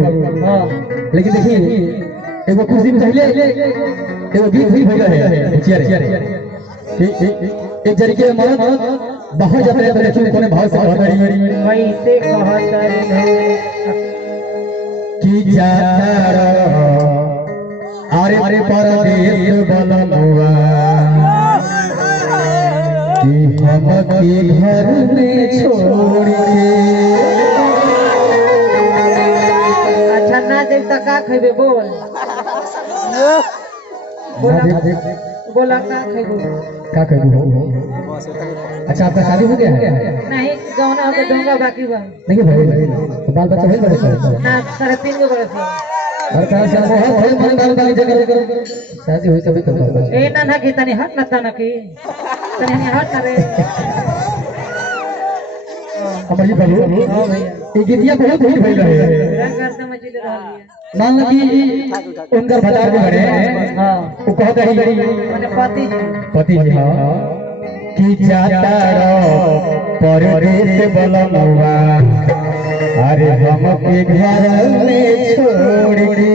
लेकिन देखिए एगो कुछ दिन पहले एगो गीत भी भइल है एक जरी के मौत बाहर जाते हैं तो देखिए कोने भाव से कहत रही कैसे कहत रही कि जाता अरे परदेश बलनुआ कि हम के घर में छोड़ के ना देव तक का खेबे बोल बोला का खेबो अच्छा आपका शादी हो गया है नहीं गौना हो दूंगा बाकी बा नहीं भाई तो बाल बच्चा होइल बड़े ना 3.5 बरस और का से बहुत मन बाल बाल जगह करो शादी होई तभी तो ए ना की तनी हट ना तना की तनी हट ना रे हमारी बाबू हां भैया ये गीतिया बहुत भीड़ भइल रहे मान ली उनका भतार के घरे हां वो कहत रही माने पति जी हां कि जाता रो परदेश बलनुआ अरे हम के घर में छोड़ के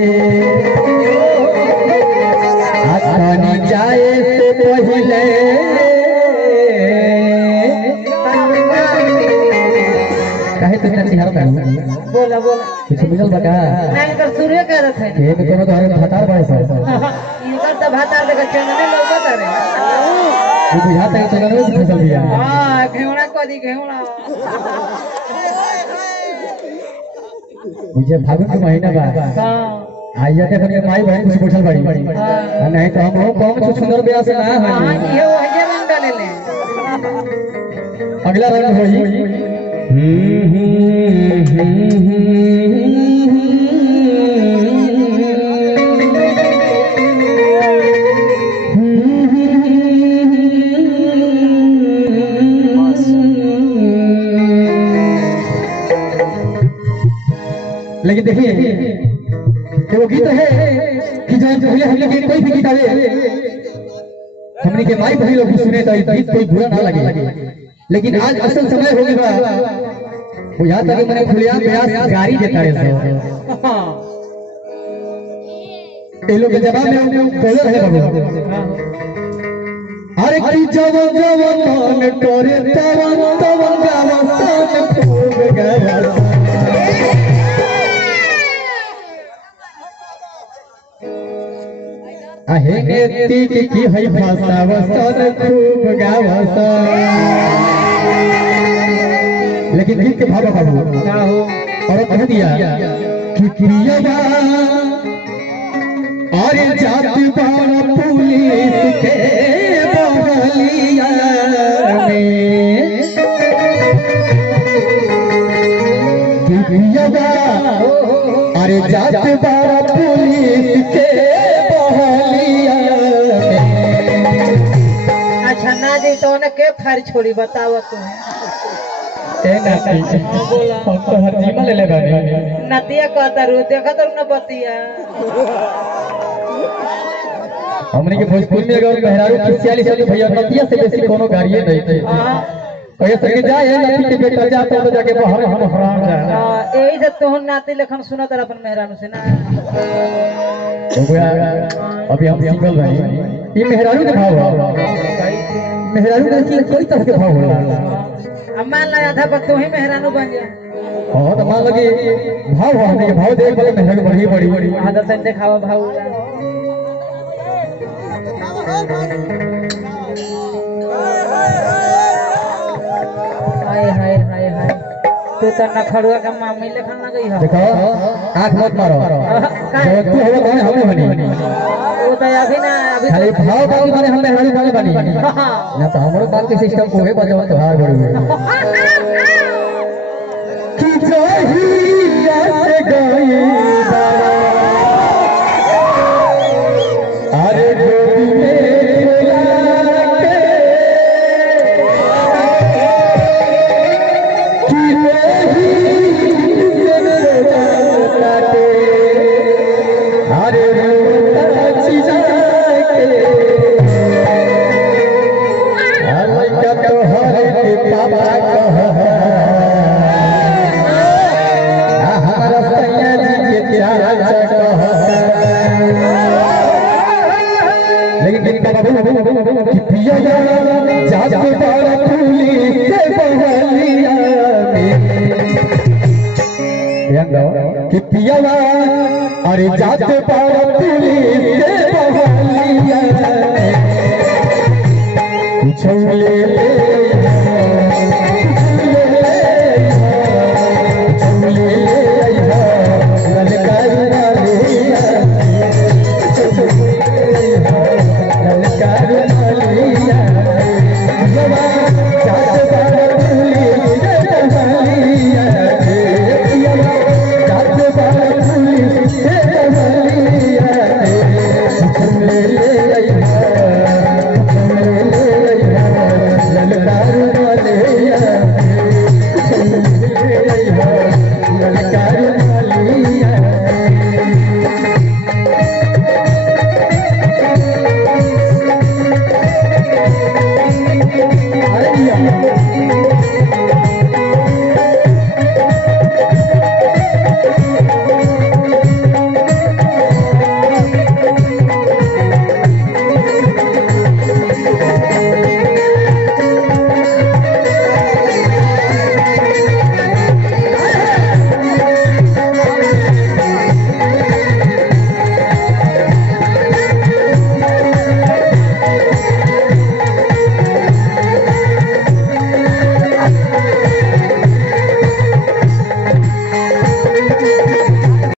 आसानी जाए से पहले काहे तुम इतना चिहार कर बोला कुछ मिलल बका नहीं तो सूर्य कह रहे थे ये में कोनो घर भतार बड़े से इनका तो भतार देखा चंदने लौकत रे ये बुझा तक चलन में फसल दिया हां घेवड़ा को दी घेवड़ा मुझे फागुन का महीना बा हां आइया के फिर माई बहन कुछ पूछल बड़ी नहीं तो हम लोग कौन कुछ सुंदर ब्याह से ना हां ये वही रंग डाले ले अगला रंग होई लेकिन देखिए वो गीत है कि जो पहले हम लोग कोई भी गीत आवे हमने के माई बहन लोग सुने तो गीत कोई बुरा ना लगे लेकिन आज असल समय हो गया वो यहाँ तक मैंने खुलेआम प्रयास गाड़ी देता है ये लोग के जवाब में बोले रहे बाबू अरे कि जब मन करे तवन गावसान खूब गावसान आहे नेती की है भाषा वसन खूब गावसान लेकिन गीत के भाव बाबू का हो और कह दिया कि प्रियवा और जात बार पुलिस के बहलिया में कि प्रियवा और जात बार पुलिस के बहलिया में अच्छा ना दे तो ने के फाड़ छोड़ी बताओ तू बोला हम तो हर जीमा ले ले बानी नतिया कहता रो देखा तो न बतिया हमने के भोजपुर में अगर मेहरारू खिसियाली से तो भैया नतिया से बेसी कोनो गाड़िए नहीं थे कहे सके जाए नती के बेटा जा तो जाके बाहर हम हराम जा यही से तोहन नाती लखन सुनत रह अपन मेहरानू से ना अभी हम सिंगल भाई ये मेहरारू के भाव मेहरारू के कोई तरह के भाव होला अब मान ला आधा पर तू ही मेहरानू बन गया हां तो मान लगे भाव हमने भाव देख वाले मेहरारू बड़ी आधा तन दिखावा भाव हाय हाय हाय हाय तू तो नखड़ुआ का मामी लेखन लगी है देखो आंख मत मारो जो तू हो तो हम बनी वो तो अभी ना अभी खाली भाव बाकी माने हम मेहरारू बनी ना तो हमरो बात के सिस्टम को है बजाओ तो हार बड़ी कि जहिया से गई अरे गोदी में लाके कि नहीं से जाते अरे रोता चिजा के अलग तो हर के पापा कह हमारा सैया जी के चाचा कह लेकिन इनका बाबू कि पिया जाते बारा पुलिस से बहलिया ध्यान दो कि पिया अरे जाते बारा पुलिस से बहलिया छौले ले